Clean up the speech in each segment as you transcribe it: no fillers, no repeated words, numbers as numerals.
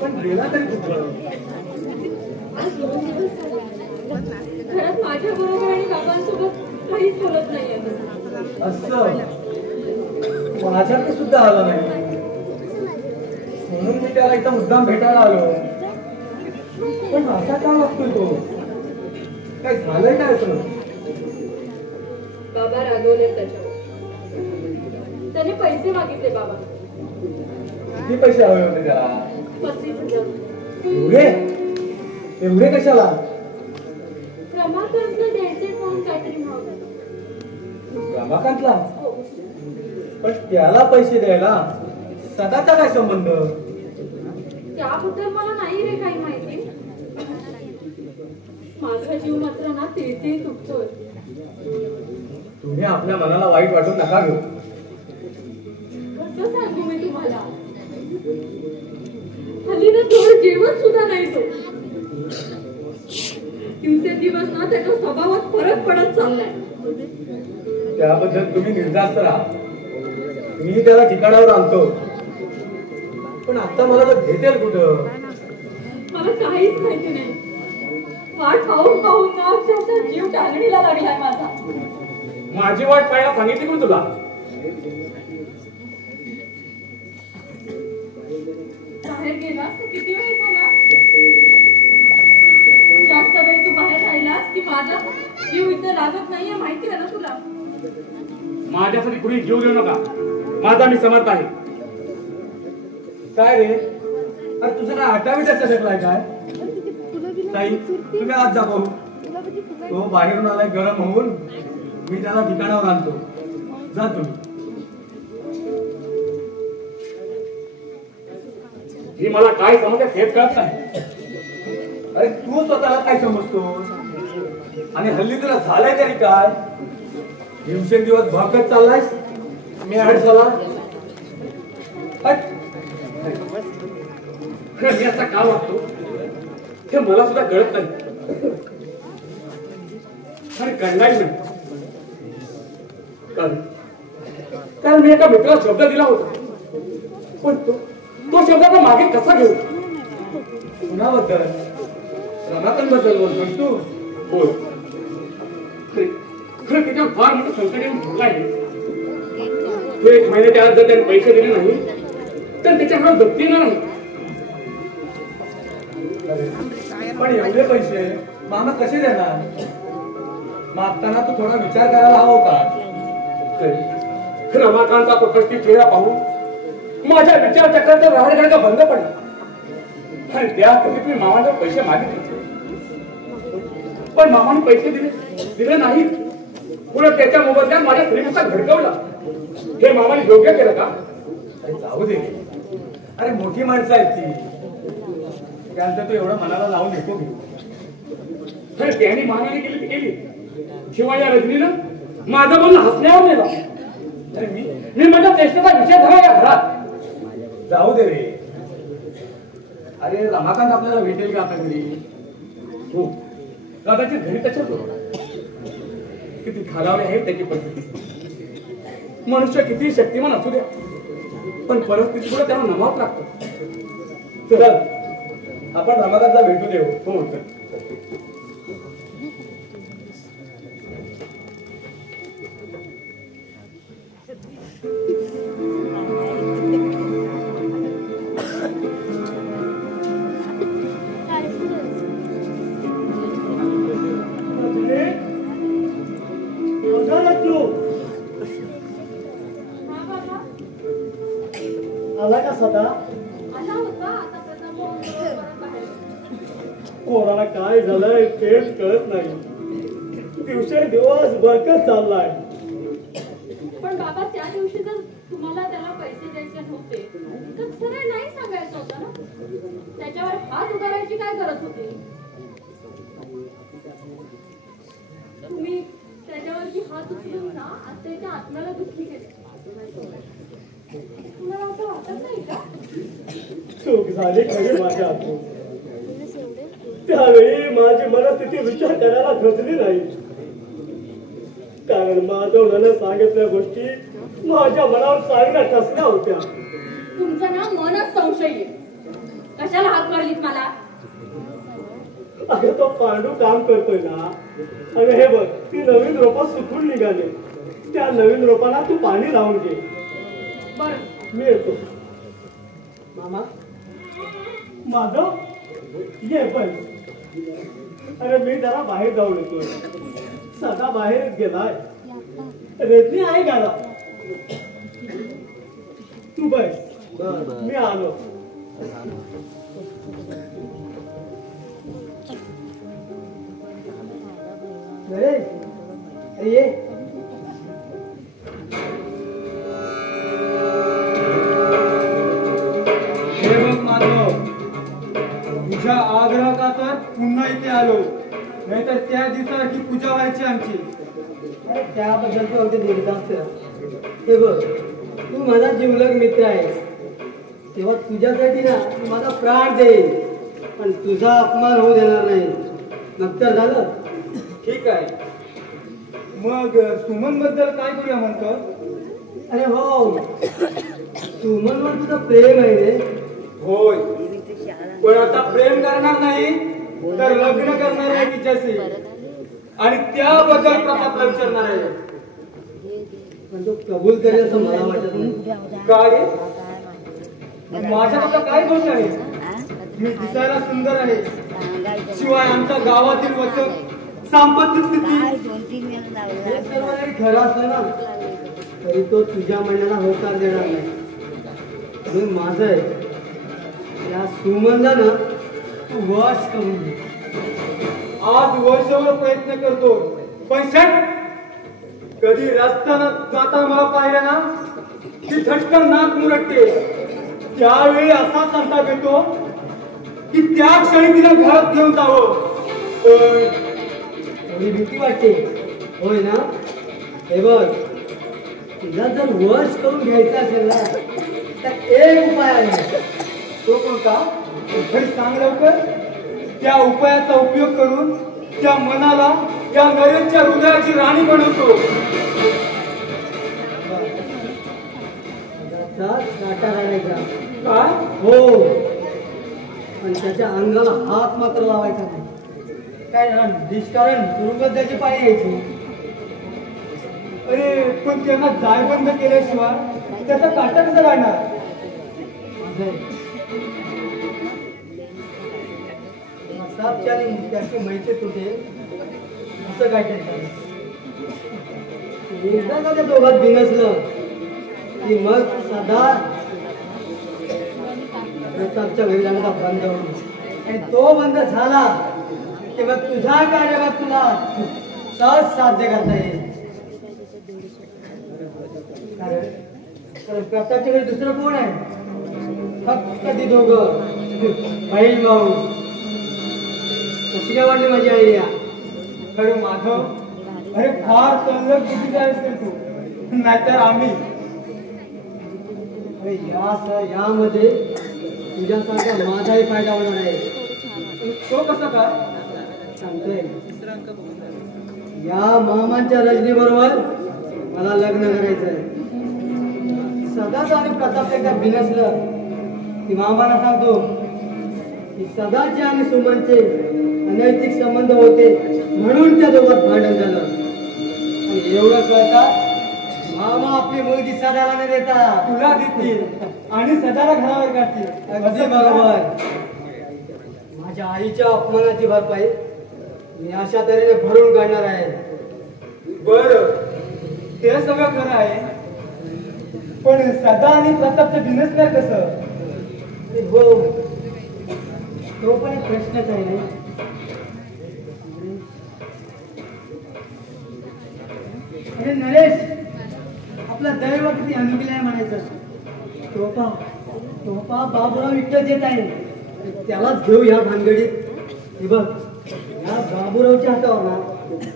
पण गेला तरी कुठं? खरंच माझ्या बरोबर आणि बाबांसोबत काहीच बोलत नाहीये. असं माझ्याकडे सुद्धा आलं नाही, म्हणून मी त्याला इथं मुद्दाम भेटायला आलो. पण असा का वागतोय तो? काय झालंय काय असं? बाबा रागवले त्याच्यावर. त्याने पैसे मागितले बाबा. किती पैसे हवे होते त्याला? 35,000. एवढे? एवढे कशाला? रमाकांतला द्यायचे म्हणून काहीतरी मागवलं. रमाकांतला? पण त्याला पैसे द्यायला सदाचा काय संबंध? त्याबद्दल मला नाही रे काही माहिती. माझा जीव मात्र ना ते तुटतोय. तुम्ही आपल्या मनाला वाईट वाटून नका घेऊ. कसं सांगू मी तुम्हाला? हल्ली ना थोडं जेवण सुद्धा नाही तो. दिवसेंदिवस ना त्याच्या स्वभावात फरक पडत चाललाय. त्याबद्दल तुम्ही निर्धास्त राहा. मी त्याला ठिकाणावर आणतो. पण आता मला तर भेटेल कुठं? मला काहीच माहिती नाही. वाट पाहून पाहून ना अक्षरशः जीव टांगणीला लागलाय माझा. माझी वाट पाहायला सांगितली कोण तुला? बाहेर गेलास तर किती वेळ झाला? जास्त वेळ तू बाहेर राहिलास की माझा जीव इथं लागत नाहीये माहिती आहे ना तुला? माझ्यासाठी कुणी जीव देऊ नका. माझा मी समर्थ आहे. काय रे? अरे तुझं काय आटाविटा सगळं काय? ताई तुम्ही आज जा भाऊ. तो बाहेरून आलाय गरम होऊन. मी त्याला ठिकाणावर आणतो. जा तुम्ही. ही मला काय समजते हेच कळत नाही. अरे तू स्वतःला काय समजतो? आणि हल्ली तुला झालंय तरी काय? दिवसेंदिवस भागत चाललायस. मी झाला मी असा का वागतो हे मला सुद्धा कळत नाही. आणि कळणार नाही. कारण मी एका मित्राला शब्द दिला होता. पण तो शब्दाचा मागे कसा घेऊ? कुणाबद्दल? रमाकांतबद्दल बोलतोस तू? बोल. खरं त्याच्यावर फार मोठं संकट येऊन भरला आहे. तो 1 महिन्याच्या आत जर त्याने पैसे दिले नाही तर त्याच्याकडे जप्ती येणार नाही. पण एवढे पैसे मामा कसे देणार? मागताना तू थोडा विचार करायला हवा होता. रमाकांतचा तो कष्टी चेहरा पाहून माझ्या विचार चक्राचा राहडगाडगा बंद पडला. आणि त्या स्थितीत मी मामाला पैसे मागितले. पण मामाने पैसे दिले नाहीत. पुढे त्याच्या मोबदल्यात माझ्या श्रीमंता घडकवला. हे मामाने योग्य केलं का? जाऊ दे. अरे मोठी माणसं आहेत ती. त्यानंतर तू एवढं मनाला लावून नको घेऊ. खरं त्याने मानाने केली ती केली. शिवाय या रजनीनं माझं बोलणं हसण्यावर नेला. अरे मी माझ्या चेष्टेचा विषय झाला या घरात. जाऊ दे रे. अरे रमाकांत आपल्याला भेटेल का आता घरी? हो कदाचित घरी त्याच्याच बरोबर. किती खालावले आहे त्याची परिस्थिती. मनुष्य किती शक्तिमान असू द्या पण परिस्थिती पुढे त्याला नमावं लागतं. चल आपण रमाकांतला भेटू देऊ. हो सर. आला का सदा? आला होता आता प्रताप कोणाला काय झालंय तेच कळत नाही. दिवसेंदिवस बरकत चाललाय. पण बाबा त्या दिवशी जर तुम्हाला त्याला पैसे द्यायचे नव्हते तर सरळ नाही सांगायचं होतं ना. त्याच्यावर हात उगारायची काय गरज होती? तुम्ही त्याच्यावरती हात उचलून ना आत्याच्या आत्म्याला दुःखी केले. तुम्हाला असं वाटत नाही का? चूक झाली खरी माझ्या हातून. त्यावेळी माझी मनस्थिती विचार करायला धजली नाही. कारण माधवनं सांगितल्या गोष्टी माझ्या मनावर चांगल्या ठसल्या होत्या. तुमचं ना मनच संशयी आहे. कशाला हात मारलीत मला? अगं तो पांडू काम करतोय ना, आणि हे बघ ती नवीन रोपं सुकून निघाली. त्या नवीन रोपाला तू पाणी लावून घे. बरं, मी येतो. मामा, माधव ये पण. अरे मी जरा बाहेर जाऊन येतोय. सदा बाहेरच गेलाय. रेतनी आहे गाडा. तू बस, मी आलो. अरे ये. हे बघ माधव, तुझ्या आग्रह का तर पुन्हा इथे आलो, नाहीतर त्या दिवसाची पूजा व्हायची आमची. अरे त्याबद्दल तू अगदी निर्धास्त. हे बघ, तू माझा जिवलग मित्र आहे. तेव्हा तुझ्यासाठी ना मी माझा प्राण देईन, पण तुझा अपमान होऊ देणार नाही. मग तर झालं. ठीक आहे. मग सुमन बद्दल काय करूया म्हणतो? अरे हो, सुमनवर तुझं प्रेम आहे रे. होय, पण आता प्रेम करणार नाही तर लग्न करणार आहे तिच्याशी, आणि त्याबद्दल प्रतापला विचारणार आहे. पण तो कबूल करेल असं मला वाटत नाही. काय? माझ्या तसा काय दोष आहे? मी दिसायला सुंदर आहे, शिवाय आमच्या गावातील वचक संपत्ती स्थिती हे सर्व काही खरं असलं ना तरी तो तुझ्या म्हणण्याला होकार देणार नाही. म्हणून माझं आहे, या सुमनला ना तू वश करून घे. आज वर्षभर प्रयत्न करतो, पण शट, कधी रस्त्यानं जाता मला पाहिलं ना की झटकन नाक मुरटते. त्यावेळी असा संताप येतो की त्या क्षणी तिला घरात घेऊन जावं. थोडी भीती वाटते, होय ना? हे बघ, तुला जर वश करून घ्यायचं असेल ना तर एक उपाय आहे. तो कोणता? घरी सांग लवकर. त्या उपायाचा उपयोग करून त्या मनाला या नरेशच्या हृदयाची राणी बनवतो. काटा घालायचा. काय? हो, पण त्याच्या अंगाला हात मात्र लावायचा नाही. काय निष्कारण तुरुंगात त्याची पाय यायची. अरे पण त्यांना जायबंद केल्याशिवाय त्याचा काटा कसा काढणार? त्याची मैत्री तुटेल असं काय करतात. एकदा का त्या दोघात बिनसलं की मग सदा प्रतापच्या घरी जाण्याचा बंद होईल. आणि तो बंद झाला की मग तुझा कार्यभाग तुला सहज साध्य करता येईल. कारण प्रतापच्या घरी दुसरं कोण आहे? फक्त ती दोघं, बहीण भाऊ. कशी काय वाटली माझी आयडिया? खरं माधव, अरे फार तल्लक बुद्धीचा आहेस रे तू, नाहीतर आम्ही. अरे यामध्ये तुझ्यासारखा माझाही फायदा होणार आहे. तो कसा काय? सांगतोय. या मामांच्या रजनी बरोबर मला लग्न करायचंय. सदाच आणि प्रताप एकदा बिनसलं की मामाला सांगतो की सदाचे आणि सुमनचे अनैतिक संबंध होते म्हणून त्या दोघात भांडण झालं. आणि एवढं कळतात मामा आपली मुलगी सदाला न देता तुला देतील आणि सदाला घरावर काढतील. अगदी बरोबर. माझ्या आईच्या अपमानाची भरपाई मी अशा तऱ्हेने भरून काढणार आहे. बर, ते सगळं खरं आहे, पण सदा आणि प्रतापचं बिझनेसमॅन कसं? हो, तो पण एक प्रश्नच आहे. अरे नरेश, आपला दैव किती अनुकूल आहे म्हणायचं. टोपा बाबूराव इतकंच येत आहे, त्यालाच घेऊ या भानगडीत. हे बघ, या बाबूरावच्या हातावर ना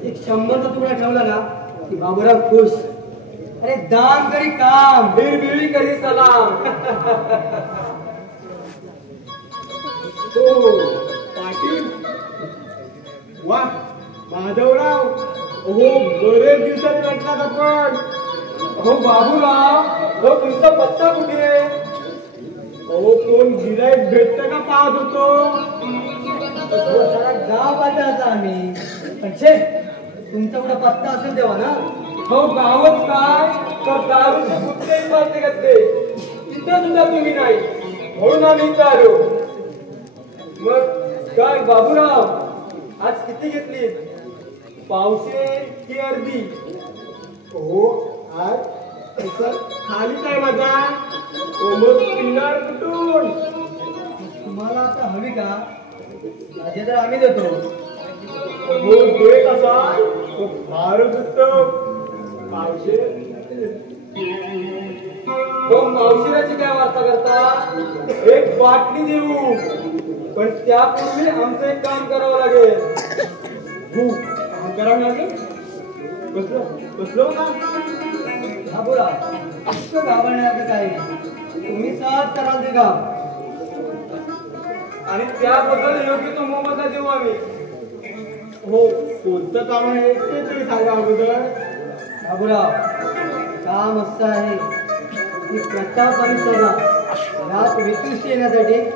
एक 100चा तुकडा ठेवला ना की बाबूराव खुश. अरे दान करी काम, बिळबिळी करी सलाम. हो पाटील, वा माधवराव, हो बरेच दिवसांनी भेटलात आपण. हो बाबूराव, हो तुमचा पत्ता कुठे आहे? अहो कोण गिराईक भेटत का पाहत होतो. जरा गाव पाहता आम्ही. पण छे, तुमचा कुठं पत्ता असेल तेव्हा ना. हो गावच काय तर दारूचे कुठलेही पालते घेतले तिथं सुद्धा तुम्ही नाही, म्हणून आम्ही इथं आलो. मग काय बाबूराव, आज किती घेतली? पावशे की अर्धी? हो आज तसं खाली काय माझा. मग पिणार कुठून. तुम्हाला आता हवी का? माझे तर आम्ही देतो. हो देत असाल तो फारच उत्तम. पावशे हो मावशिराची काय वार्ता करता? एक बाटली देऊ, पण त्यापूर्वी आमचं एक काम करावं लागेल. हो काम करावं लागेल. कसलं कसलं काम. बाबूराव, असं गावण्याचं काही नाही. तुम्ही सहज कराल ते काम. आणि त्याबद्दल योग्य तो मोबदला देऊ आम्ही. हो कोणतं काम आहे ते तरी सांगा अगोदर. बाबूराव, काम असं आहे की प्रताप आणि सभा यात विकृष्ट येण्यासाठी एक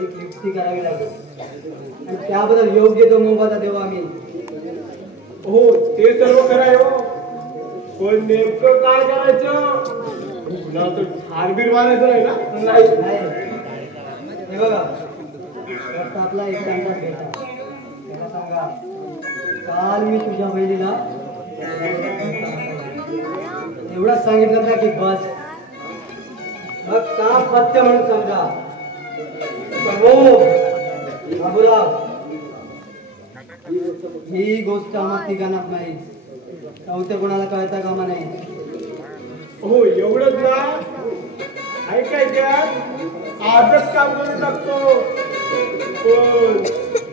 युक्ती करावी लागेल. आणि त्याबद्दल योग्य तो मोबदला देऊ आम्ही. हो ते सर्व करायचं, पण नेमकं काय करायचं. पुन्हा तर ठारबीर मारायचं नाही ना. नाही, हे बघा, प्रतापला एक तांडा भेटा. त्याला सांगा, काल मी तुझ्या बहिणीला एवढंच सांगितलं ना की बस. मग काम सत्य म्हणून समजा. हो बाबूराव, ही गोष्ट आम्हा तिघांना नाही, चौथ्या कोणाला कळता कामा नाही. हो एवढंच ना. ऐकायच्यात आजच काम करू शकतो, पण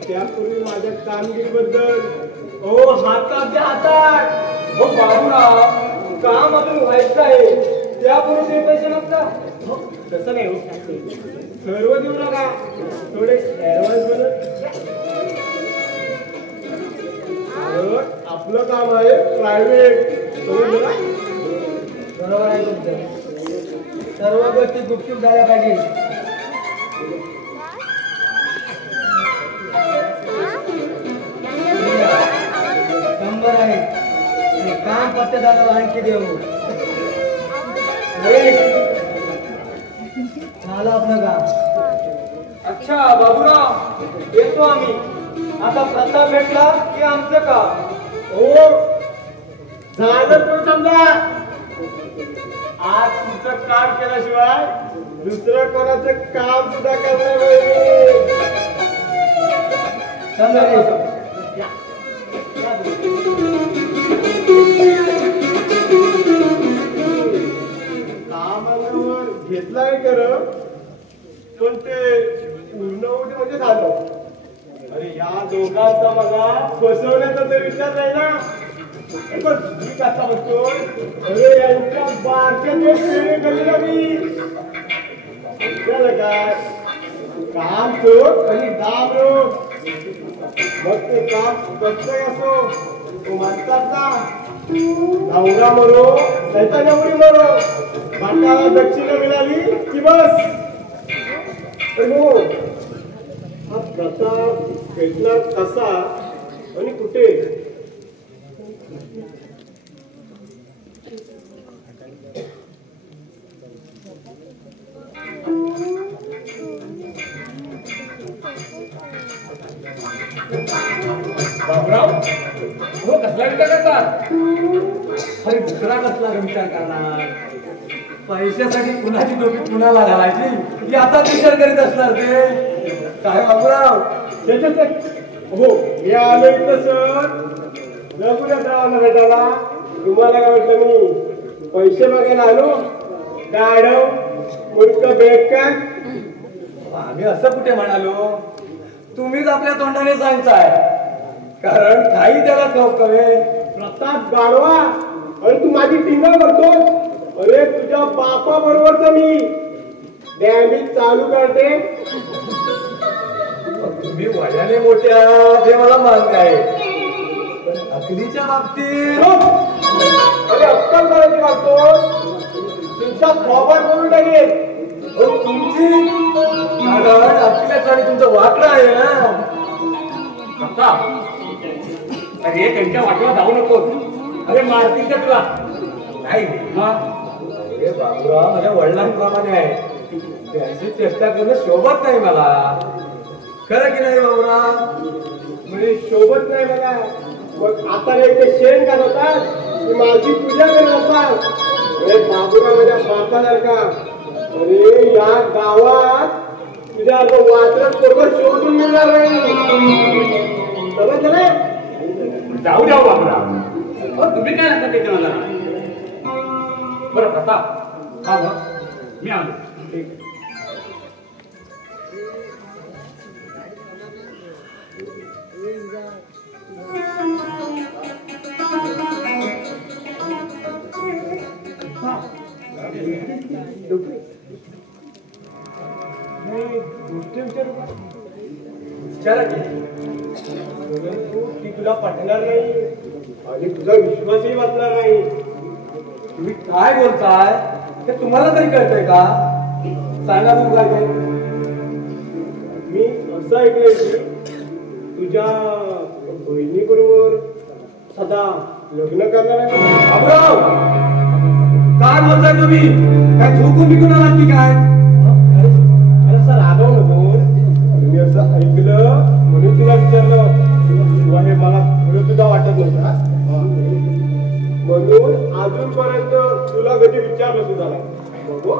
त्यापूर्वी माझ्या कामगिरीबद्दल हो हातात हातात. हो बाबूराव, काम अजून व्हायचं आहे, त्यापूर्वी तुम्ही पैसे मागता? हो, तसं नाही हो. सर्व देऊ नका, थोडे ऍडव्हान्स बनत. आपलं काम आहे प्रायव्हेट. बरोबर आहे तुमचं. सर्व गोष्टी गुपचूप झाल्या पाहिजे. शंभर आहे. काम पत्ते झालं आणखी देऊ. झालं आपलं काम. अच्छा बाबूराव, येतो आम्ही. आता प्रताप भेटला की आमचं काम. हो झालं पण समजा. आज तुमचं काम केल्याशिवाय दुसरं कोणाचं काम सुद्धा करणार नाही. काम आल्यावर घेतला नाही कर, पण ते पूर्ण होते म्हणजे झालं. अरे या दोघांचा मला फसवण्याचा तर विचार नाही ना. पण मी कसा बसतोय. अरे यांच्या बारक्यात गल्लीला मी काय काम सोड आणि दाब रोग. मग ते काम कसंही असो, तो म्हणतात ना, नवरा मरो त्याचा नवरी मरो, बाटाला दक्षिणा मिळाली की बस. पण हो हा प्रताप भेटला कसा आणि कुठे. बाबूराव, हो कसला विचार करतात? अरे दुसरा कसला विचार करणार? पैशासाठी कुणाची टोपी कुणाला घालायची याचा विचार करीत असणार ते. काय बाबूराव? हो मी आलो इथं सर रघुनाथरावांना भेटायला. तुम्हाला काय वाटलं मी पैसे मागायला आलो? गाढव मूर्ख बेकार. आम्ही असं कुठे म्हणालो? तुम्हीच आपल्या तोंडाने सांगताय, कारण काही त्याला कवे. प्रताप गाढवा आणि तू माझी टिंगल करतोस? अरे तुझ्या बापा बरोबरच मी डॅमेज चालू करते. तुम्ही वयाने मोठ्या ते मला मान्य आहे, पण अकलीच्या बाबतीत अरे अक्कल करायची करतोस? तुमचा प्रॉपर करून टाकेल. तुमची अकलीसाठी तुमचं वाकडं आहे ना. आता अरे त्यांच्या वाटेला जाऊ नको. अरे मारतील का तुला? नाही अरे बाबूराव माझ्या वडिलांप्रमाणे आहे, त्यांची चेष्टा करणं शोभत नाही मला. खरं की नाही बाबूराव? म्हणजे शोभत नाही मला. मग आता हे ते शेण घालवतात की माझी पूजा करत असतात. अरे बाबूराव माझ्या बापासारखा. अरे या गावात तुझ्या वात्रट बरोबर शोधून मिळणार नाही. समजलं रे? जाऊ द्या बाबूराव. तुम्ही काय लागता ते मला? बरं प्रताप, हा मी आलो. विचारा की ती तुला पटणार नाही आणि तुझा विश्वासही बसणार नाही. तुम्ही काय बोलताय हे तुम्हाला तरी कळतंय का? सांगा तुम्ही काय ते. मी असं ऐकलंय की तुझ्या बहिणीबरोबर सदा लग्न करणार आहे. बाबूराव काय बोलताय तुम्ही? काय झोकून बिकून आलात की काय? अरे असं रागव नको. मी असं ऐकलं म्हणून तुला विचारलं. किंवा हे मला थोडं सुद्धा वाटत नव्हतं म्हणून अजूनपर्यंत तुला कधी विचारलं सुद्धा नाही. बघू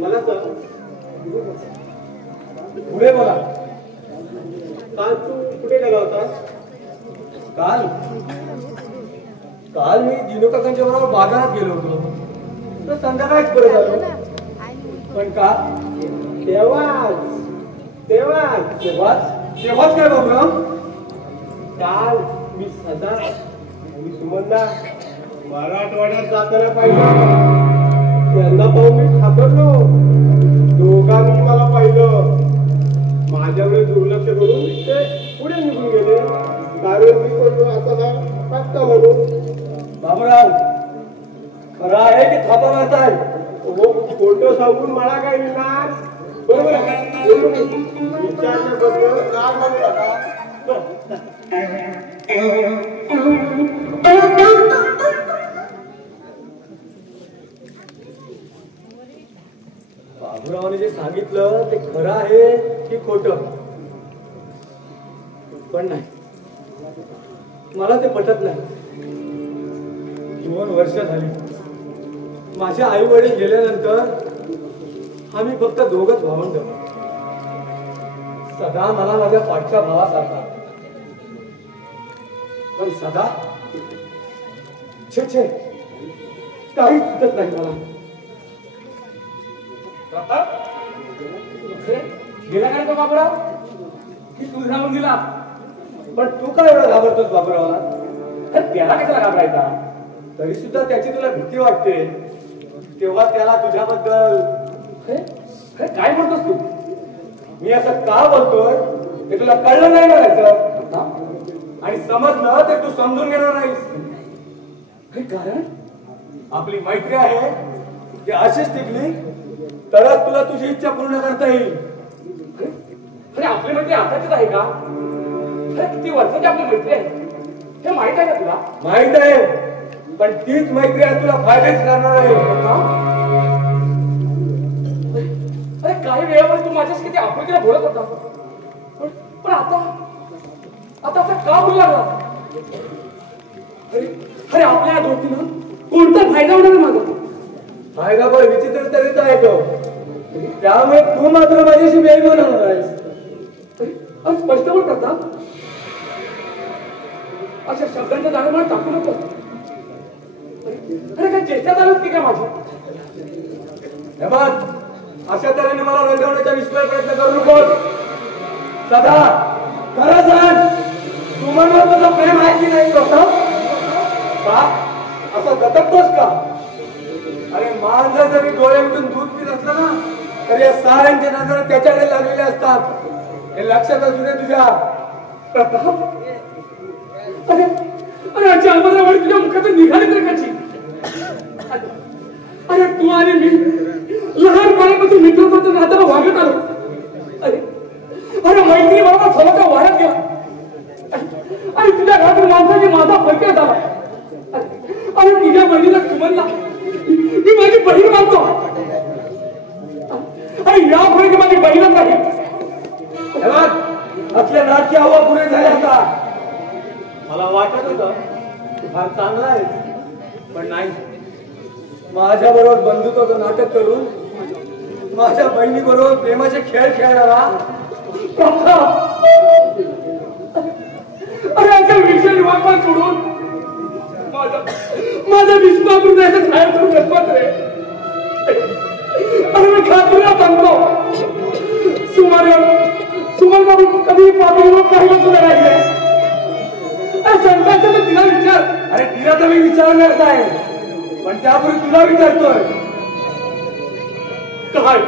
मला सांग, पुढे बोला. काल तू कुठे गेला होतास? काल काल मी दिनू काकांच्या बरोबर बाजारात गेलो होतो, तर संध्याकाळीच परत आलो. पण का? तेव्हाच तेव्हाच तेव्हाच काय बाबूराव? काल मी सदा आणि सुमंदा मराठवाड्यात जाताना पाहिलं. त्यांना पाहून मी खातरलो. दोघांनी मला पाहिलं. माझ्याकडे दुर्लक्ष करून ते पुढे निघून गेले. कारण मी कोण आता हा फक्त म्हणून. बाबूराव खरं आहे की थापा मारताय? फोटो सांगून मला काय मिळणार? बरोबर आहे. विचारण्याबद्दल काय म्हणू नका. बाबूरावाने जे सांगितलं ते खरं आहे की खोटं? पण नाही, मला ते पटत नाही. 2 वर्ष झाली माझे आई वडील गेल्यानंतर आम्ही फक्त दोघच भावंड. सदा मला माझ्या पाठच्या भावासारखा, पण सदा छे छे काही सुचत नाही मला. गेला काय तो बाबूराव? की तू सांगून दिला? पण तू काय एवढा घाबरतोस बाबूरावाला? त्याला कशाला घाबरायचा? तरी सुद्धा त्याची तुला भीती वाटते. तेव्हा त्याला तुझ्याबद्दल काय म्हणतोस तू? मी असं का बोलतोय ते तुला कळलं नाही म्हणायचं, आणि समजलं तर तू समजून घेणार नाहीस. कारण आपली मैत्री आहे की अशीच टिकली तरच तुला तुझी इच्छा पूर्ण करता येईल. अरे आपली मैत्री आताचीच आहे का? अरे किती वर्षाची आपली मैत्री आहे हे माहित आहे का तुला? माहित आहे, पण तीच मैत्री आज तुला फायदेच करणार आहे. अरे काही वेळामध्ये तू माझ्याशी किती आपुलकीने बोलत होता, पण आता असं का बोलू लागला? अरे आपल्या गोष्टीनं कोणता फायदा होणार आहे माझा? फायदा पण विचित्र तरीच आहे तो. त्यामुळे तू मात्र माझ्याशी बेईमान होणार आहेस. स्पष्ट पण करता अशा शब्दांच्या जागा मला टाकू नको. अरे काय चेष्टा झालीच की काय माझी? हे बघ, अशा तऱ्हेने मला रंगवण्याचा निष्फळ प्रयत्न करू नकोस. सदा खरं सांग, सुमनवर तुझं प्रेम आहे की नाही प्रताप? का असं दटकतोस का? अरे मांजर जरी डोळे उठून दूध पीत असलं ना तरी या साऱ्यांच्या नजर त्याच्याकडे लागलेले असतात. हे लक्षात असू दे तुझ्या. प्रताप अरे अरे आजची अंमलवाडी तुझ्या मुखातून निघाली तरी कशी? अरे तू आणि मी लहानपणापासून मित्राचं नात्याला वागत आलो. अरे अरे मैत्री बरोबर स्वतः वाढत गेला आणि तुझ्या घरातील माणसाची माझा परिचय झाला. अरे तुझ्या बहिणीला सुमनला मी माझी बहीण मानतो. अरे यापुढे की माझी बहीणच आहे. आपल्या नाटकी हवा पुरे झाले आता. मला वाटत होतं तू फार चांगला आहे पण नाही. माझ्या बरोबर बंधुत्वाचं नाटक करून माझ्या बहिणी बरोबर प्रेमाचे खेळ खेळणारा अरे असा विषय वापर सोडून माझा विश्वामृताचं छाया करून जन्मत रे. अरे मी खात्रीला सांगतो सुमन बाबू कधी पापीवर पाहिलं तुला राहिले. शंकाचं तर तिला विचार. अरे तिला तर मी विचारणारच आहे पण त्यापूर्वी तुला विचारतोय काय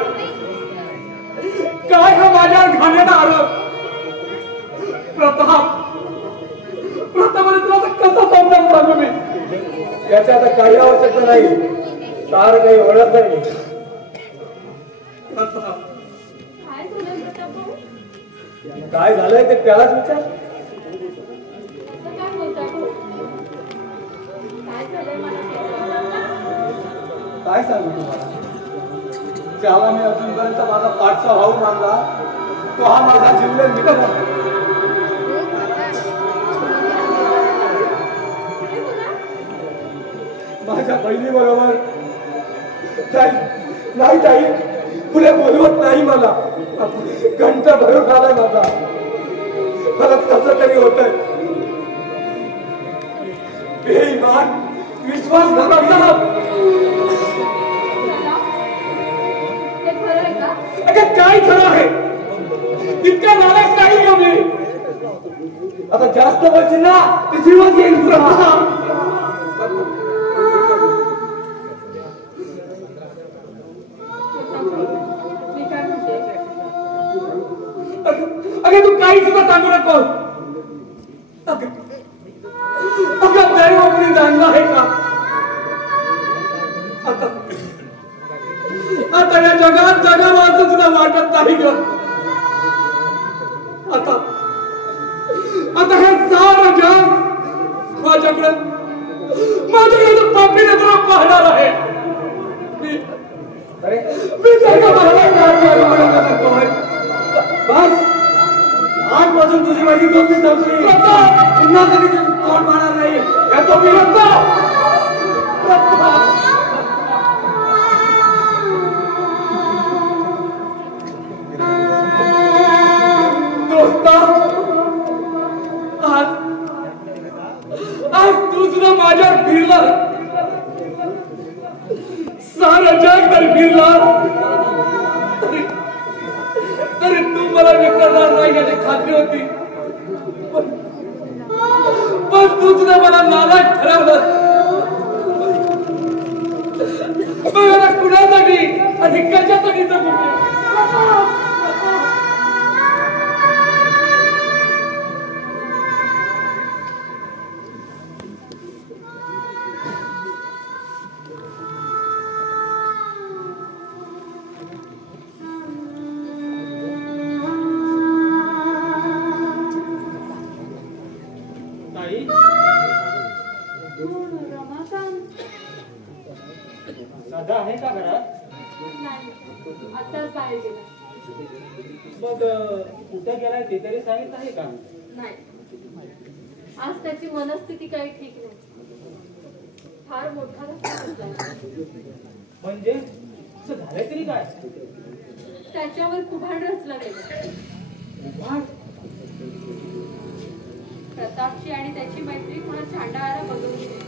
काय हा माझ्यावर घालण्याचा आरोप? प्रतापाने तुला कसा समजावून सांगू मी? याच्या आता काही आवश्यकता नाही. सार काही ओळख नाही. काय झालं प्रताप भाऊ? काय झालंय ते त्यालाच विचार. असं काय बोलताय भाऊ? काय झालंय मला सांगा. काय सांगू तुम्हाला? त्याला मी अजूनपर्यंत माझा पाठचा भाऊ मानला. तो हा माझा जीवलग मित्र. काय बोला? माझ्या बहिणी बरोबर नाही ताई पुढे बोलवत नाही. मला घंटा भरून आलाय माझा. मला कसं तरी होतंय. बेईमान विश्वासघातक चला. हे खरं आहे का? अगं काय खरं आहे? इतका नाराज नाही कमी. आता जास्त बोलशील ना ते जीवच येईल तुला. मी काय म्हणते? अगं तू काही सुद्धा सांगू नकोस. अगं दैवापुरी जाणलं आहे का? आता या जगात जगावाचं सुद्धा वाटत नाही ग. आता हे सारं जग माझ्याकडे पापी नजरा पाहणार आहे. मी त्याच्या बस आजपासून तुझी माझी दोस्ती संपली. पुन्हा कधी तोड पाहणार नाही. येतो मी दोस्ता. आज तू सुद्धा माझ्यावर फिरला. सारं जग तर फिरला तरी तू मला विसरणार नाही याची खात्री होती. पण तू सुद्धा मला नालायक ठरवलं. मला कुणासाठी आणि कशासाठी जगू मी? सदा आहे का घरात? नाही. आताच बाहेर गेला. मग कुठे गेलाय ते तरी सांगितलं आहे का? नाही. आज त्याची मनस्थिती काही ठीक नाही. फार मोठा रस्ता बसलाय. म्हणजे असं झालंय तरी काय? त्याच्यावर कुभाड रचला गेला. प्रतापची आणि त्याची मैत्री कुणा चांडाळाला बघून गेली.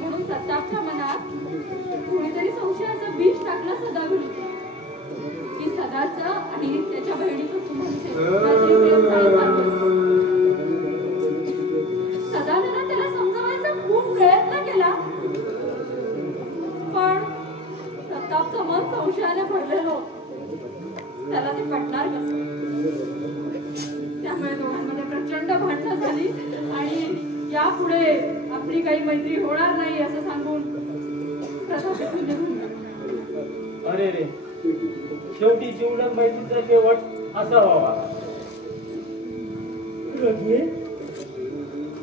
म्हणून प्रतापच्या मनात कुणीतरी संशयाचं बीज टाकलं सदाविरुद्ध की सदाचं आणि त्याच्या बहिणीचं सुमनचे प्रेम झालं. यापुढे आपली काही मैत्री होणार नाही असं सांगून प्रताप तिथून निघून गेला. अरे रे, शेवटी जीवलग मैत्रीचा शेवट असा व्हावा. रजनी,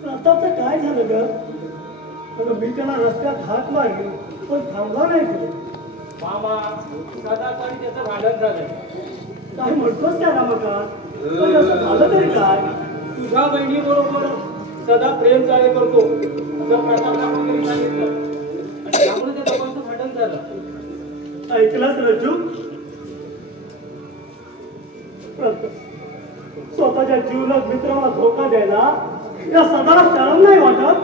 प्रतापचं काय झालं ग? अगं मी त्याला रस्त्यात हाक मारली पण थांबला नाही तो. मामा, सदाकाळी त्याचं भांडण झालं. काय म्हणतोस त्या रमाकांत? पण असं झालं तरी काय? तुझ्या बहिणी बरोबर सदा प्रेम चाळे करतो असं प्रतापला कोणीतरी सांगितलं आणि त्यामुळे त्या दोघांचं भांडण झालं. ऐकलास रज्जू? स्वतःच्या जीवनात मित्राला धोका द्यायला या सदाला शरम नाही वाटत?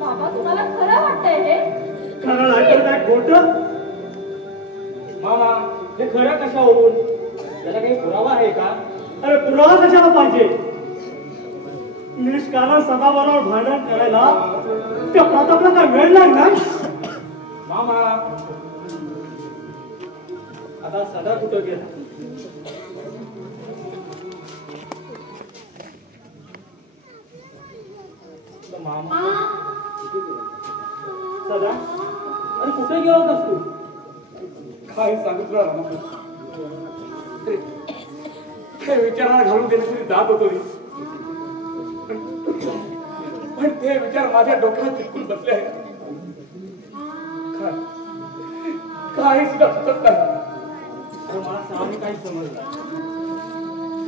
बाबा तुम्हाला खरं वाटतंय हे? खरं नाही तर काय खोटं? मामा, हे खरं कशा होऊन? त्याला काही पुरावा आहे का? अरे पुरावा कशाला पाहिजे? निष्कारण सदाबरोबर भांडण करायला त्या प्रतापला काय वेळ लागणार? मामा, आता सदा कुठं गेला? मामा, सदा, अरे कुठे गेला होतास तू? काय सांगू तुला रामा, ते विचारांना घालून देण्यासाठी जात होतो मी. पण ते विचार माझ्या डोक्यात चिटकून बसले आहेत. काही सुद्धा सुचत नाही. मला सांग, काही समजलं.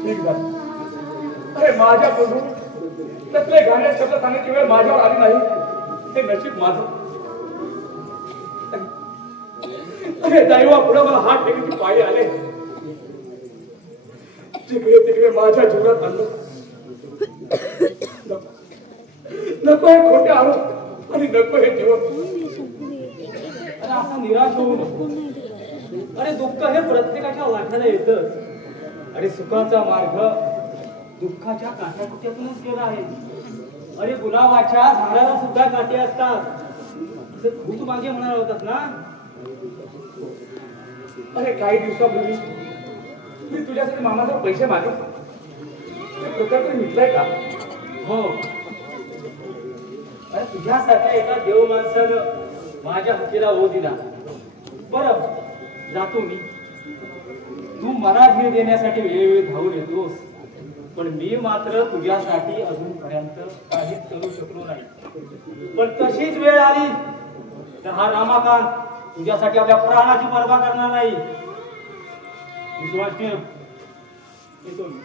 ठीक झालं. अरे माझ्याकडून त्यातले गाणे शब्द सांगण्याची वेळ माझ्यावर आली नाही. हे नशीब माझं. अरे दैवा पुढे मला हात टेकण्याची पाळी आले. तिकडे तिकडे माझ्या जीवनात आणलं. नको हे खोटे आरोप आणि नको हे जीवन. अरे असं निराश होऊ नको. अरे दुःख हे प्रत्येकाच्या वाट्याला येतच. अरे सुखाचा मार्ग दुःखाच्या काट्याकुट्यातूनच गेला आहे. अरे गुलाबाच्या झाडाला सुद्धा काटे असतात. तूच मागे म्हणाला होतास ना? अरे काही दिवसापूर्वी मी तुझ्यासाठी मामाजवळ पैसे मागितले. ते प्रकार तरी मिटलाय का? हो. अरे तुझ्यासारख्या एका देव माणसानं माझ्या हातीला हो दिला. बरं, जातो मी. तू मला धीर देण्यासाठी वेळोवेळी धावून येतोस, पण मी मात्र तुझ्यासाठी अजूनपर्यंत काहीच करू शकलो नाही. पण तशीच वेळ आली तर हा रामाकांत तुझ्यासाठी आपल्या प्राणाची पर्वा करणार नाही. विश्वास ठेव. येतो मी.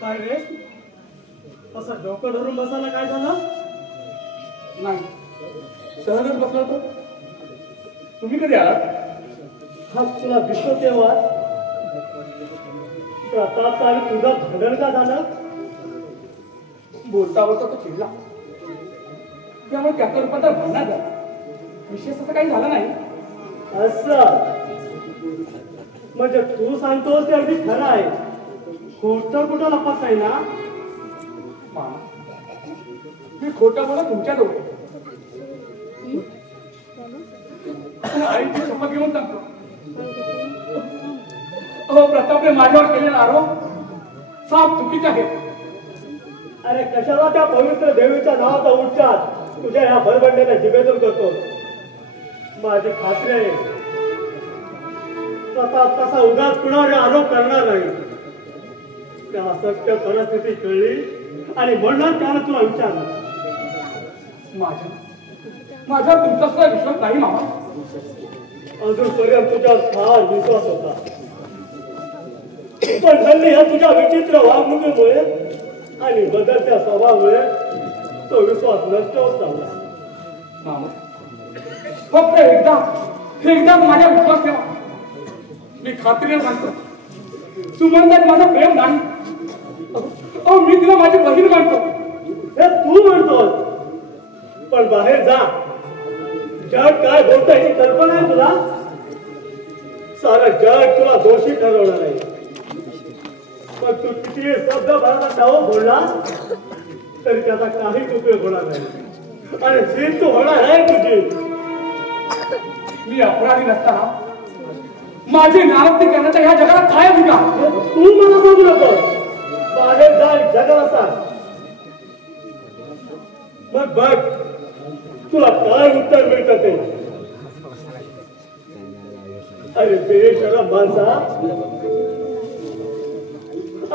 काय रे, असं डोकं धरून बसायला काय झालं? नाही, सहजच बसलो होतो. तुम्ही कधी आलात? हा तुला दिसतो तेव्हा प्रतापचा आणि तुझा भांडण का झालं? बोलता बोलता तो चिडला. त्यामुळे त्याचं रूपांतर भांडणात झालं. विशेष असं काही झालं नाही. असं म्हणजे तू सांगतोस ते अगदी खरं आहे. खोटं कुठं लपत नाही ना? मामा, मी खोटं बोलत तुमच्यात होतो. आईची शपथ घेऊन सांगतो. अहो, प्रतापने माझ्यावर केलेला आरोप साफ चुकीचे आहे. अरे कशाला त्या पवित्र देवीच्या नावाचा उच्चार तुझ्या ह्या भरभंडेल्या जिभेतून करतो? माझी खात्री आहे प्रताप तसा उगाच कुणावर आरोप करणार नाही. त्याला सत्य परिस्थिती कळली आणि म्हणून त्यानं तुला विचारलं. माझ्यावर तुमचा सुद्धा विश्वास नाही मामा. अजूनपर्यंत तुझ्यावर फार विश्वास होता, पण हल्ली ह्या तुझ्या विचित्र वागणुकीमुळे आणि बदलत्या स्वभावामुळे तो विश्वास नष्ट होत चालला. मामा, फक्त एकदा माझ्या विश्वास ठेवा. मी खात्रीने सांगतो, सुमनताई माझं प्रेम नाही. अहो, मी तिला माझी बहीण मानतो. हे तू म्हणतोस, पण बाहेर जा. जग काय बोलतं याची कल्पना आहे तुला? सारं जग तुला दोषी ठरवणार आहे. पण तू किती शब्द भराचा नाव बोललास तरी त्याचा काहीच उपयोग होणार नाही. आणि जीत तू होणार आहे तुझी. मी अपराधी नसताना माझी नावती करण्याचा ह्या जगाला काय अधिकार? तू मला सांगू नको. बाहेर जाय जगाला सांग. मग बघ तुला काय उत्तर मिळतं ते. अरे बेशरम माणसा,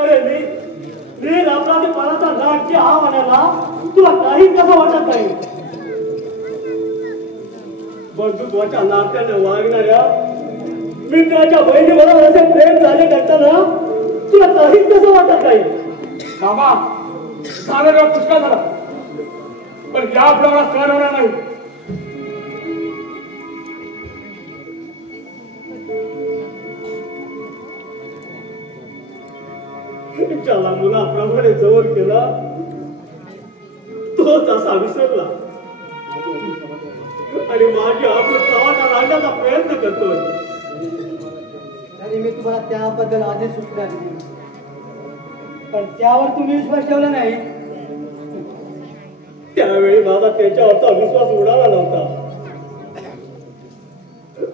अरे मी अपराधीपणाचा नाट्य हा म्हणाला तुला काही कसं वाटत नाही. बंधुत्वाच्या नात्याने वागणाऱ्या मित्राच्या बहिणीबरोबर असे प्रेम झाले करताना तुला काहीच कसं वाटत नाही. मामा झालेला पुष्कळ झाला, पण या आपल्याला सहन होणार नाही. ज्याला मुलाप्रमाणे जवळ केला तोच असा विसरला आणि माझी आपण चावाटा लावण्याचा प्रयत्न करतोय. तरी मी तुम्हाला त्याबद्दल आधीच सूचना दिली, पण त्यावर तुम्ही विश्वास ठेवला नाही. त्यावेळी माझा त्याच्यावरचा विश्वास उडाला नव्हता.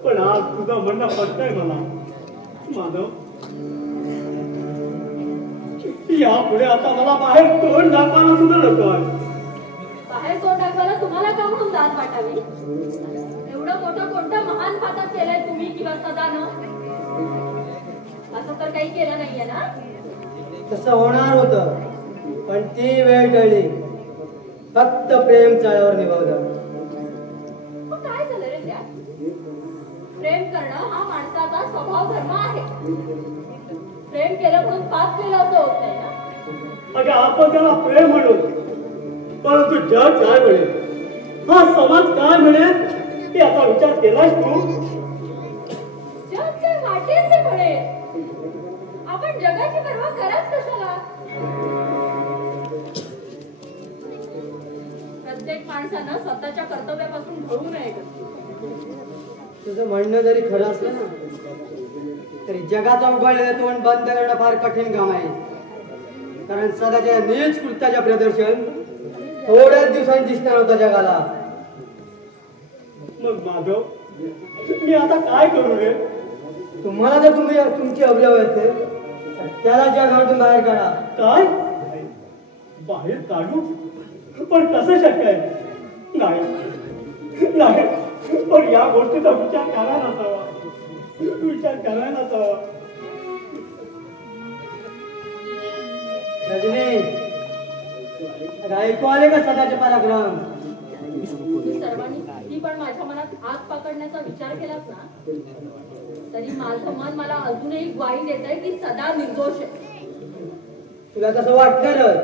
पण आज तुझं म्हणणं पटतंय मला. माधव, यापुढे आता मला बाहेर तोंड दाखवायला सुद्धा नको आहे. बाहेर तोंड दाखवायला तुम्हाला का म्हणून दात वाटावी? एवढं मोठं कोणतं महान पातक केलंय तुम्ही किंवा सदानं? असं तर काही केलं नाहीये ना? तसं होणार होतं, पण ती वेळ टळली. फक्त प्रेम चाळ्यावर निभावलं. मग काय झालं रे त्या? प्रेम करणं हा माणसाचा स्वभाव धर्म आहे. प्रेम केलं म्हणून पाप केलं असं होत नाही ना. अगं आपण त्याला प्रेम म्हणू, परंतु जग काय म्हणेल, हा समाज काय म्हणेल याचा विचार केलास तू? जग काय वाटेल ते म्हणे. आपण जगाची पर्वा कराच कशाला? प्रत्येक माणसानं स्वतःच्या कर्तव्यापासून घडू नये. तुझं म्हणणं जरी खरं असलं ना, तरी जगाचा उघडलेलं तोंड बंद करणं फार कठीण काम आहे. कारण सदाच्या नीच कृत्याच्या प्रदर्शन थोड्याच दिवसांनी दिसणार होतं जगाला. मग माधव, मी आता काय करू रे? तुम्हाला जर तुमची अवयव असेल तर त्याला जगातून बाहेर काढा. काय बाहेर काढू? पण कसं शक्य आहे? नाही, पण या गोष्टीचा विचार करायला हवा. रजनी, ऐकू आले का सदाचे पराक्रम? तुम्ही सर्वांनी किती पण माझ्या मनात हात पकडण्याचा विचार केलात ना, तरी माझं मन मला अजूनही ग्वाही देत आहे की सदा निर्दोष आहे. तुला तसं वाटणारच,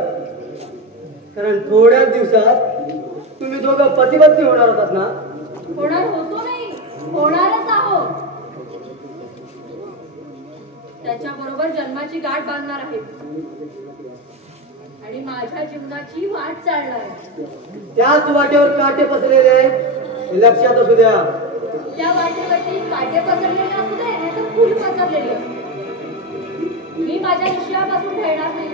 कारण थोड्याच दिवसात तुम्ही दोघं पतिपत्नी होणार होतात ना. होणार होतो नाही, होणारच आहोत. त्याच्याबरोबर जन्माची गाठ बांधणार आहे आणि माझ्या जीवनाची वाट चालणार आहे. त्याच वाटेवर काटे पसरलेले आहेत हे लक्षात असू द्या. त्या वाटेवरती काटे पसरलेले असू दे नाही तर फुल पसरलेली असू दे, मी माझ्या विषयापासून खेळणार नाही.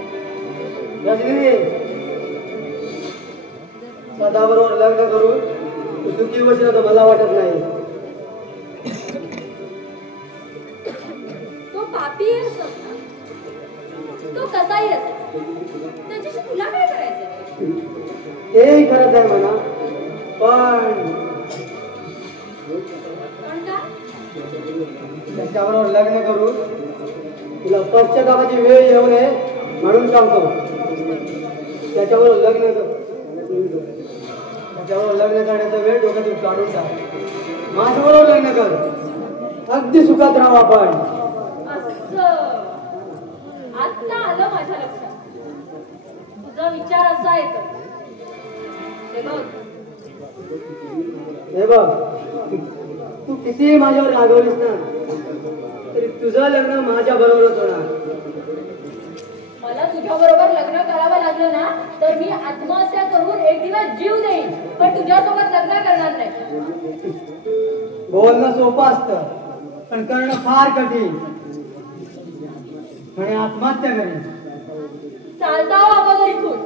रजनी, सदाबरोबर लग्न करून तू सुखी होशील असं मला वाटत नाही. तो पापी असत ना, तो कसाही असत, त्याच्याशी तुला काय करायचं? हेही खरंच आहे म्हणा, पण काय? त्याच्याबरोबर लग्न करून तुला पश्चातापाची वेळ येऊ नये म्हणून सांगतो. त्याच्याबरोबर लग्न करण्याचा वेळ डोक्यातून काढून टाक. माझ्याबरोबर लग्न कर, अगदी सुखात राहू आपण. असं आता आलं माझ्या लक्षात. तुझा विचार असा आहे तर हे बघ, तू किती माझ्यावर रागवलीस ना, तरी तुझं लग्न माझ्या बरोबरच होणार. मला तुझ्या बरोबर लग्न करावं लागलं ना तर मी आत्महत्या करून एक दिवस जीव देईन, पण तुझ्यासोबत लग्न करणार नाही. बोलणं सोपं असतं, पण करणं फार कठीण. म्हणे आत्महत्या करेन. चालता हो अगोदर इथून.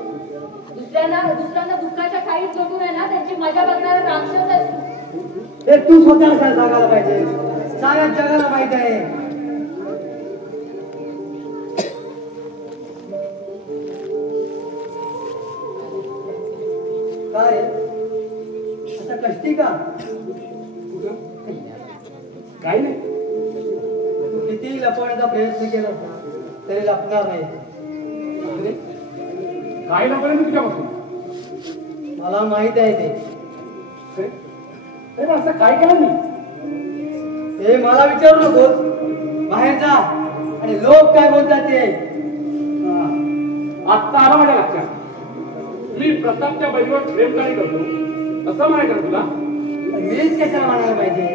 दुसऱ्यांना दुःखाच्या खाईत जोडून आहे ना त्यांची मजा बघणारा राक्षस आहेस तू. हे तू स्वतः सांगायला पाहिजे. साऱ्या जगाला माहित आहे. काय आता कष्टी का? काही नाही. तू किती लपवण्याचा प्रयत्न केला तरी लपणार नाही. काय लपवलं तुझ्यापासून? मला माहित आहे ते. असं काय केलं मी? ते मला विचारू नकोस. बाहेर जा आणि लोक काय बोलतात ते. आत्ता आला माझ्या लक्षात. मी प्रतापच्या बहिणीवर प्रेम काय करतो असं म्हणायचं तुला? मीच कशाला म्हणायला पाहिजे.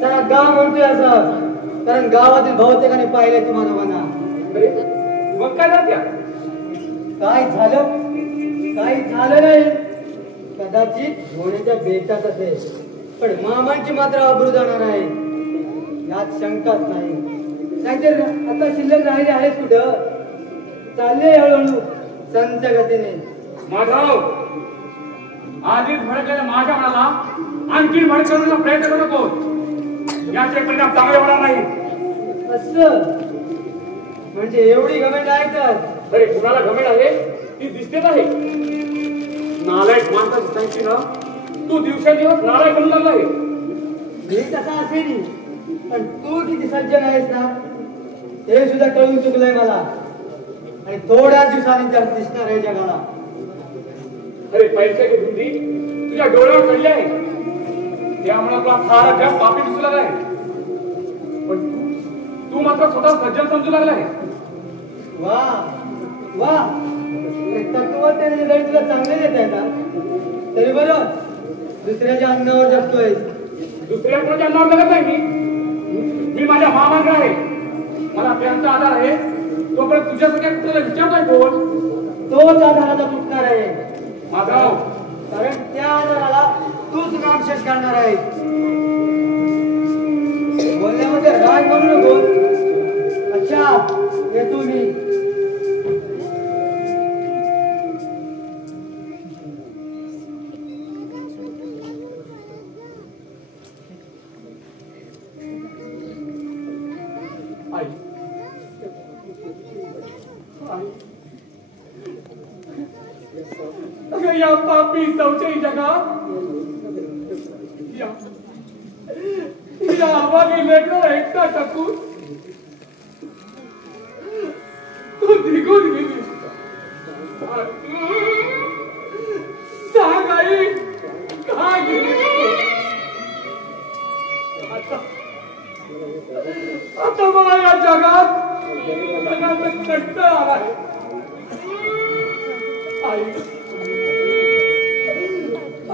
सारा गाव म्हणतोय असं. कारण गावातील बहुतेकाने पाहिले तुम्हाला म्हणा. मग काय जात्या? काय झालं? काही झालं नाही. कदाचित होण्याच्या बेतात असेल. पण मामांची मात्र आबरू जाणार आहे यात शंकाच नाही. नाहीतर आता शिल्लक राहिले आहेस कुठं? चालले हळूहळू संत गतीने. माधव, आधीच भडकलेल्या माझ्या मनाला आणखी भडकवण्याचा प्रयत्न करू नको. याचे परिणाम चांगले होणार नाही. असं म्हणजे एवढी घमंड आहे तर? अरे कुणाला घमेल आहे ती दिसतेच आहे. नालायक माणसा दिसायची ना तू दिवसेंदिवस नालायक बनू लागला आहे. मी तसा असेल पण तू किती सज्जन आहेस ना ते सुद्धा कळून चुकलंय मला. आणि थोड्या दिवसांनी त्यात दिसणार आहे जगाला. अरे पैशाची धुंदी तुझ्या डोळ्यावर चढली आहे त्यामुळे आपला सारा जग पापी दिसू लागला आहे. पण तू मात्र स्वतः सज्जन समजू लागला आहे. वा वा तत्वज्ञानाचे जरी तुला चांगले देत आहे ना तरी बरं दुसऱ्याच्या अन्नावर जगतोय. दुसऱ्या कोणाच्या अन्नावर जगत नाही मी माझ्या मामांकडे आहे. मला त्यांचा आधार आहे. तोपर्यंत तुझ्यासाठी तुला विचारतोय कोण? तोच आधाराचा तुटणार आहे. माधव, कारण त्या आधाराला तूच नामशेष करणार आहे. बोलण्यामध्ये राग म्हणू नको. अच्छा येतो मी. या पापी शौचाई जगात या आवागी लेकरं एकटा टाकून तू निघून गेली. सांग आई का गेली? आता मला या जगात जगाचं कंटाळा आलाय. आई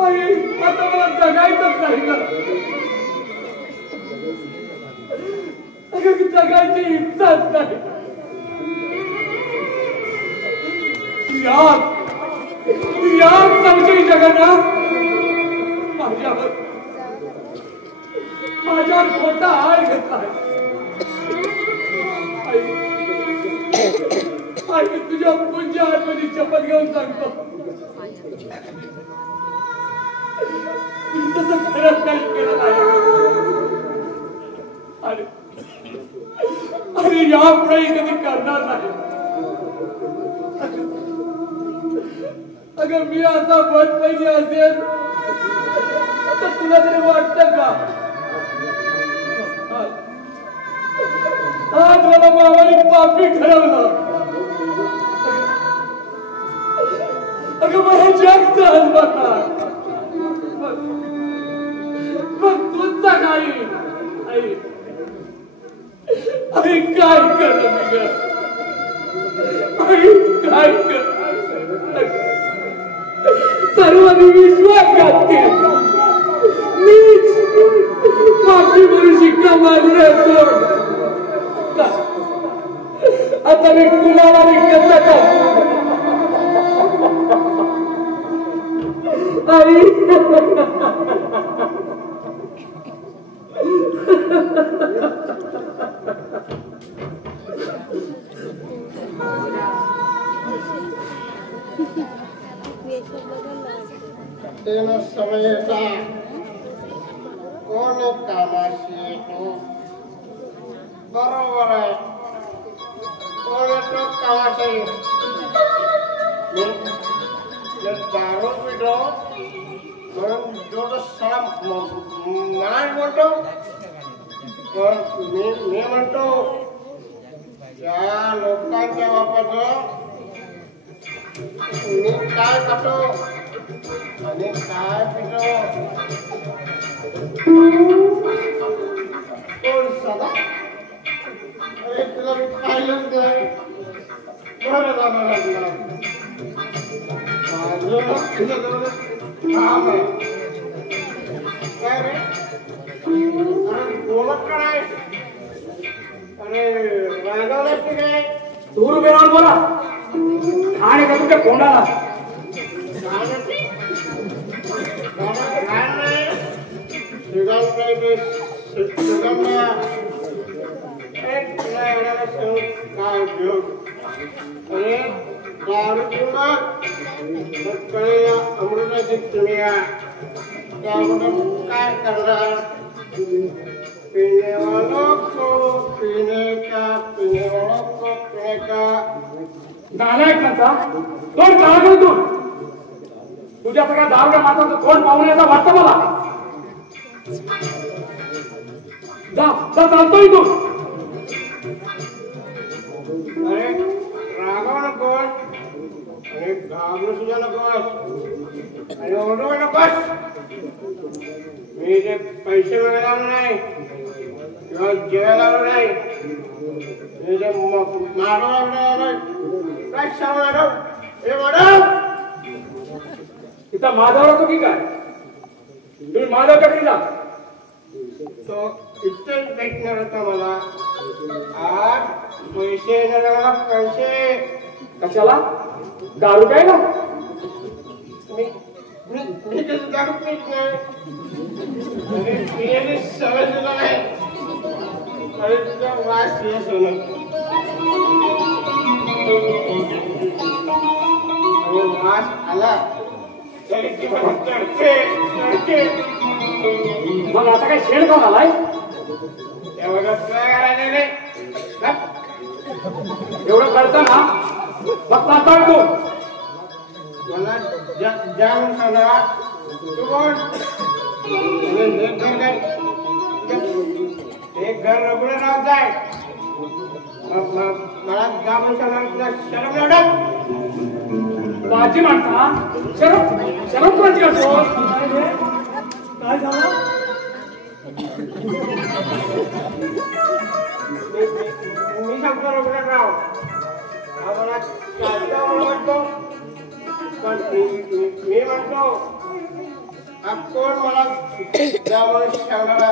आई आता मला जगायचंच नाही ना. जगायची इच्छाच नाही. यार समजून जगाना माझ्यावर खोटा हार घेतलाय. आई तुझ्या पूज्य आत्मनी शपथ घेऊन सांगतो तसं खरंच काही केलं नाही. अरे यापुढे कधी करणार नाही. अगं मी असा बदपैकी असेल तर तुला तरी वाटतं का? आज मला मामाने पापी ठरवलं. अगं मग हे जग सहज बघणार. मग तुझा काही आई काय कर काय कर. सर्वांनी विश्वासघात केला. मीच पापी म्हणून शिक्का मारले सोड. आता मी कुणाला कसं आई येणं समयेचा कोण कामाशी येतो बरोबर आहे कोण येतो कामाशी दारू पितो म्हणून जो सळा मार बोलतो पण मी म्हणतो त्या लोकांच्या बापाचं मी काय खातो आणि काय पितो कोण सदा अरे तुला मी पाहिलंच नाही बरं झालं लागलं माझं तुझं काम आहे काय रे अरे बोलत का नाही अरे रागावलाच की काय दूर उभे राहून बोला आणि का तुमच्या कोंडाला अमृताची दुनिया त्यामुळे काय करणार पीने वालों को पीने का पीने वालों को पीने का नालायकांचा तोंड काळा करू तू तुझ्या सगळ्या दारूच्या माणसाचं तोंड पाहुण्याचा वाटतं मला जा चालतोय तू अरे रागाव नकोस अरे घाबरू सुद्धा नकोस आणि ओरडू नकोस मी जे पैसे मिळायला आलो नाही किंवा जेवायला आलो नाही मी जे मागवायला आलोय काय सांगणार हे मॅडम तिथं माधवला तो की काय तुम्ही माधवच्या घरी जा तो इथेच भेटणार होता मला आज पैसे येणार मला पैसे कशाला दारू प्यायला मी कधी दारू पीत नाही आणि पिण्याची सवय सुद्धा नाही आणि तुझा वास येत होणार आणि वास आला तरी ती मला चढते मग आता काय शेण खाऊन आलाय एवढं काय करायचं रे एवढं करता ना मग चालतोय तू मला जाम सांगा तू कोण एक घर रगडून राहत जाय मला जाम सांगा शरम लागत बाजी माणसा शरम कोणाची करतो काय झालं मी सांगतो रघुनाथराव आम्हाला चालता म्हणतो पण मी म्हणतो हा कोण मला त्यामुळे सांगणारा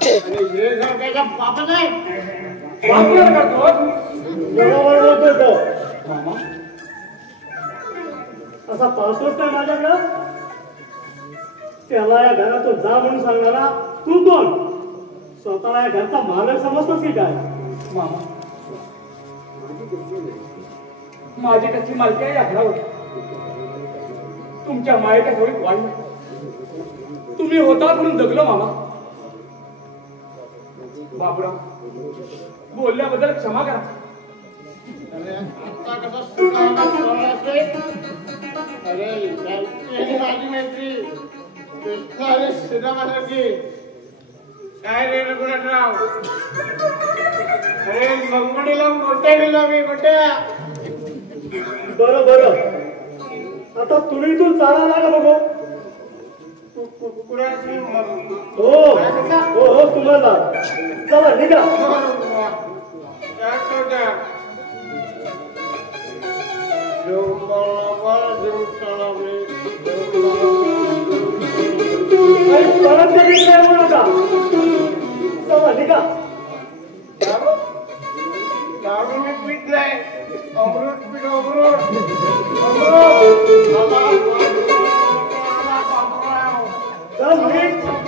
आणि हे घर त्याच्या बापाच आहे बापला करतो बरोबर बोलतोय तो असा पाहतोस काय माझ्याकडं त्याला या घरातून जा म्हणून सांगणारा तू कोण स्वतःला या घरचा मालक समजतोस की काय मामा माझी कसली मालकी आहे या घरावर तुमच्या मायेच्या सवयीत वाढली तुम्ही होता म्हणून जगलो मामा बापरा बोलल्याबद्दल क्षमा करा अरे आता कसं सुद्धा असते अरे माझी मैत्री कृष्णा आणि सुधा माझी काय रे रघुनाथराव अरे मंगडीला मोठ्या गेलो मी मोठ्या बरं बरं आता तुम्ही इथून चाला ना का बघू कुणाची हो हो हो तुम्हाला चला निघा परत कधी काय होऊ नका चला निघा दारू मी पीत नाही अमृत पीठ अमृत चल निघ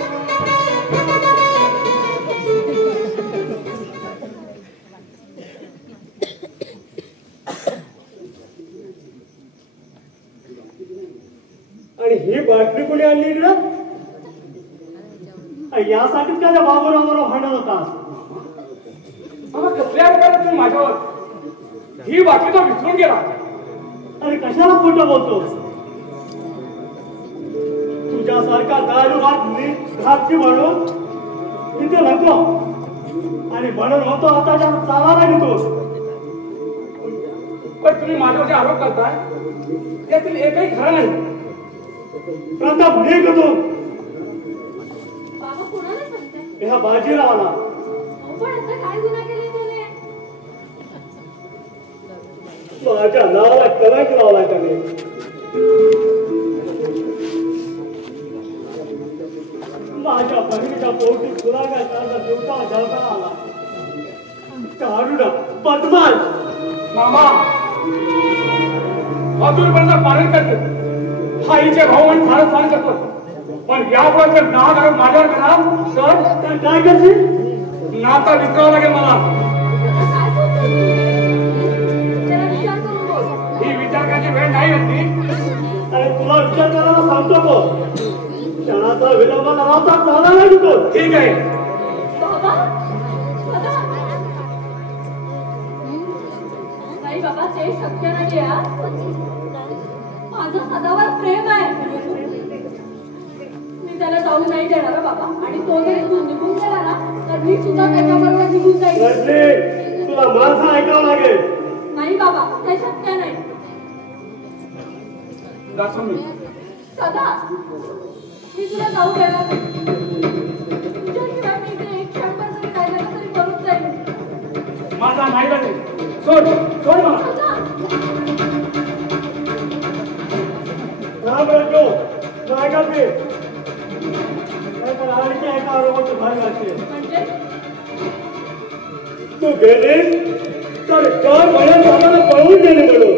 यासाठीच काय त्या बाबूरावावर भांडत होतास? मला कसल्या प्रकारे तुम्ही माझ्यावर ही बाकी तो विसरून गेला. अरे कशाला खोटं बोलतोस? तुझ्यासारखा दारू घातली म्हणून तिथे नको आणि म्हणून होतो आता चालायला घेतोस. पण तुम्ही माझ्यावर जे आरोप करताय त्यातील एकही खरं नाही. प्रताप निघ तू. बाबा कोणाला सांगताय? ह्या बाजीरावाला. पण असं काय गुन्हा केले त्याने? माझ्या नावाला कलंक लावला त्याने. माझ्या बहिणीच्या पोटी गुन्हागाराचा देवता जळता आला. दारुडा बदमाश. मामा अतुलपर्यंत पालन करतो. आईचे भाऊ आणि सारं सहन करतो. पण यापुढे जर नाव घालून माझ्यावर करा तर काय करशील? नाता विसरावं लागेल मला. काय बोलतोय तू? जरा विचार करून बोल. ही विचार करायची वेळ नाही होती. अरे तुला विचार करायला सांगतो तो. क्षणाचा विलंब लावता चालायला घेतो. ठीक आहे. बाबा बाबा नाही बाबा ते शक्य नाही यार. माझं सदावर प्रेम आहे. मी त्याला जाऊ नाही देणार बाबा. आणि तो जर इथून निघून गेला ना तर मी सुद्धा त्याच्याबरोबर निघून जाईल. रजनी, तुला माझं ऐकावं लागेल. नाही बाबा ते शक्य नाही. जातो मी. सदा मी तुला जाऊ देणार नाही. तुझ्याशिवाय मी इथे एक क्षणभर जरी राहिलं तरी करून जाईल. माझा नाही लागेल. सोड सोड मला. सदा राम रजो, जागा पे. नाहीतर आणखी एका आरोपाची भाग लागते. म्हणजे तू गेलीस तर काय म्हणत आम्हाला पळवून गेले म्हणून.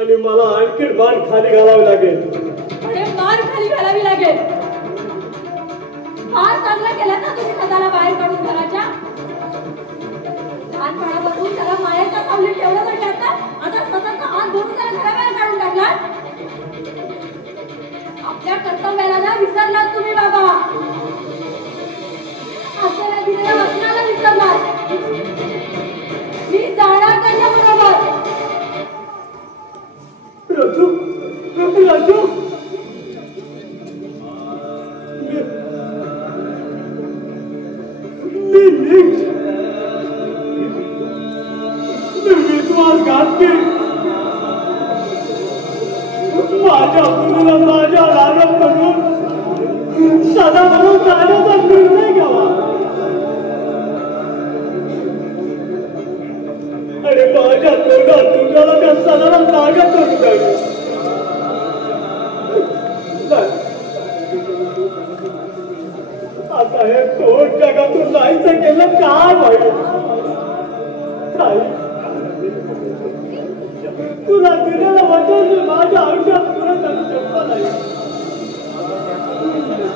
आणि मला आणखी मान खाली घालावी लागेल. पुढे मार खाली घालावी लागेल. फार चांगला केला ना तुम्ही सदाला बाहेर काढून घराच्या. लहानपणापासून त्याला मायाच्या सावलीत ठेवलं म्हणजे आता स्वतःचा हात धरून त्याला घराबाहेर काढून टाकला. आपल्या कर्तव्याला ना विसरलात तुम्ही बाबा. आपल्याला दिलेल्या वचनाला विसरलात. मी जाणार त्याच्याबरोबर. रजू, रजू, मी विश्वासघात केला. माझ्या मुलीला माझ्या रागात पडून सदा म्हणून जाण्याचा निर्णय घ्यावा. आणि माझ्या तोंडात तुझ्याला त्या सदाला जागा करून द्यावी. आता हे तोंड जगातून जायचं केलं काय वाईट. तुला दिलेलं वचन माझ्या आयुष्यात पुढे करू शकतो नाही.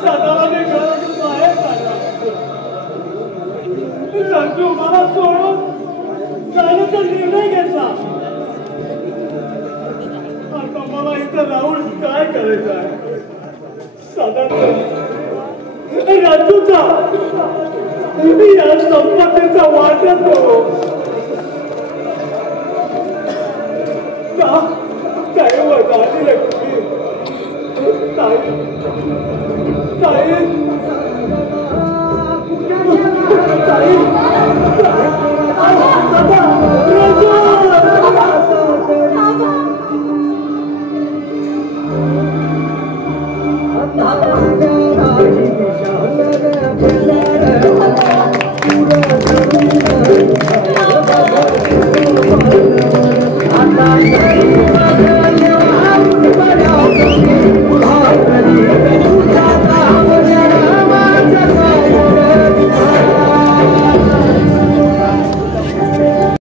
सदाला मी घरातून बाहेर काढला. रंजू मला सोडून जाण्याचा निर्णय घेतला. आता मला इथं राहून काय करायचं आहे? सदा राजूचा या संपत्तीचा वाटत हो. काय वजाली लक्ष्मी, काय